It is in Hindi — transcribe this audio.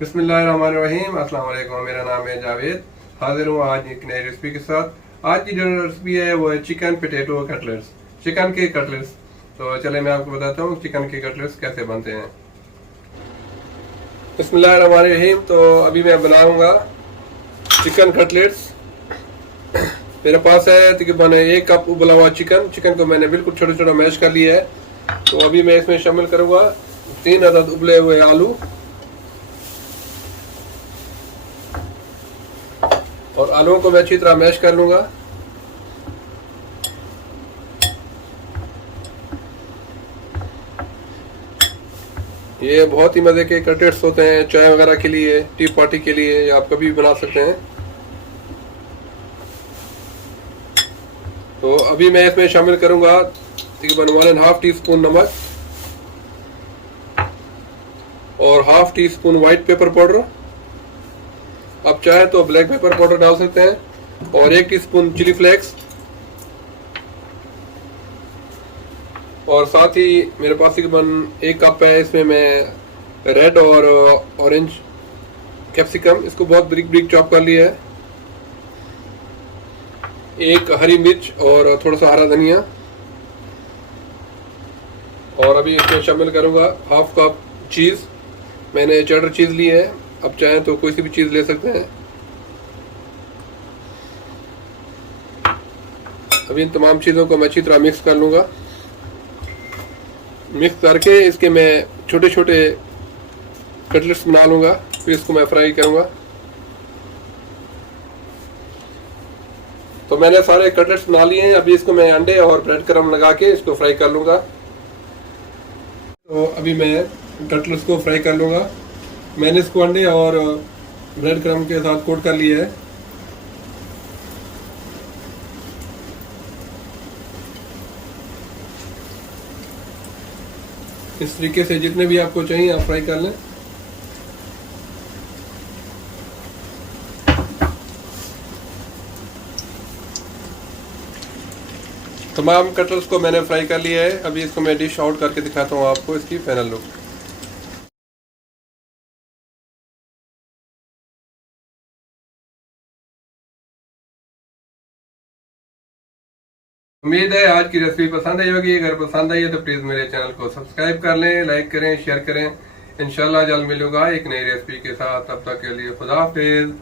बिस्मिल्लाहिर्रहमानिर्रहीम। अस्सलाम वालेकुम। मेरा नाम है जावेद। हाजिर हूँ आज एक नई रेसिपी के साथ। आज की जो रेसिपी है वो है चिकन पोटैटो कटलेट्स, चिकन के कटलेट्स। तो चले मैं आपको बताता हूँ चिकन के कटलेट्स कैसे बनते हैं। बिस्मिल्लाहिर्रहमानिर्रहीम। तो अभी मैं बनाऊंगा चिकन कटलेट्स। मेरे पास है तकरीबन 1 कप उबला हुआ चिकन को मैंने बिल्कुल छोटा छोटा मैश कर लिया है। तो अभी मैं इसमें शामिल करूंगा 3 अदद उबले हुए आलू और आलूओं को मैं अच्छी तरह मैश कर लूंगा। ये बहुत ही मजे के कटलेट्स होते हैं, चाय वगैरह के लिए, टी पार्टी के लिए, या आप कभी भी बना सकते हैं। तो अभी मैं इसमें शामिल करूंगा तकरीबन 1.5 टीस्पून नमक और 1/2 टीस्पून व्हाइट पेपर पाउडर। आप चाहे तो ब्लैक पेपर पाउडर डाल सकते हैं और 1 टीस्पून चिली फ्लेक्स। और साथ ही मेरे पास तकरीबन 1 कप है, इसमें मैं रेड और ऑरेंज कैप्सिकम, इसको बहुत ब्रिक ब्रिक चॉप कर लिया है। 1 हरी मिर्च और थोड़ा सा हरा धनिया। और अभी इसमें शामिल करूंगा 1/2 कप चीज़। मैंने चेडर चीज़ ली है, आप चाहें तो कोई सी भी चीज़ ले सकते हैं। अभी इन तमाम चीज़ों को मैं अच्छी तरह मिक्स कर लूँगा। मिक्स करके इसके मैं छोटे छोटे कटलेट्स बना लूँगा, फिर इसको मैं फ्राई करूँगा। तो मैंने सारे कटलेट्स बना लिए हैं। अभी इसको मैं अंडे और ब्रेड क्रम्ब लगा के इसको फ्राई कर लूँगा। तो अभी मैं कटलेट्स को फ्राई कर लूँगा। मैंने इसको अंडे और ब्रेड क्रम्ब के साथ कोट कर लिया है। इस तरीके से जितने भी आपको चाहिए आप फ्राई कर लें। तमाम कटलेट्स को मैंने फ्राई कर लिया है। अभी इसको मैं डिश आउट करके दिखाता हूँ आपको इसकी फाइनल लुक। उम्मीद है आज की रेसिपी पसंद आई होगी। अगर पसंद आई है तो प्लीज मेरे चैनल को सब्सक्राइब कर लें, लाइक करें, शेयर करें। इंशाल्लाह जल्द मिलूंगा एक नई रेसिपी के साथ। तब तक के लिए खुदा हाफिज।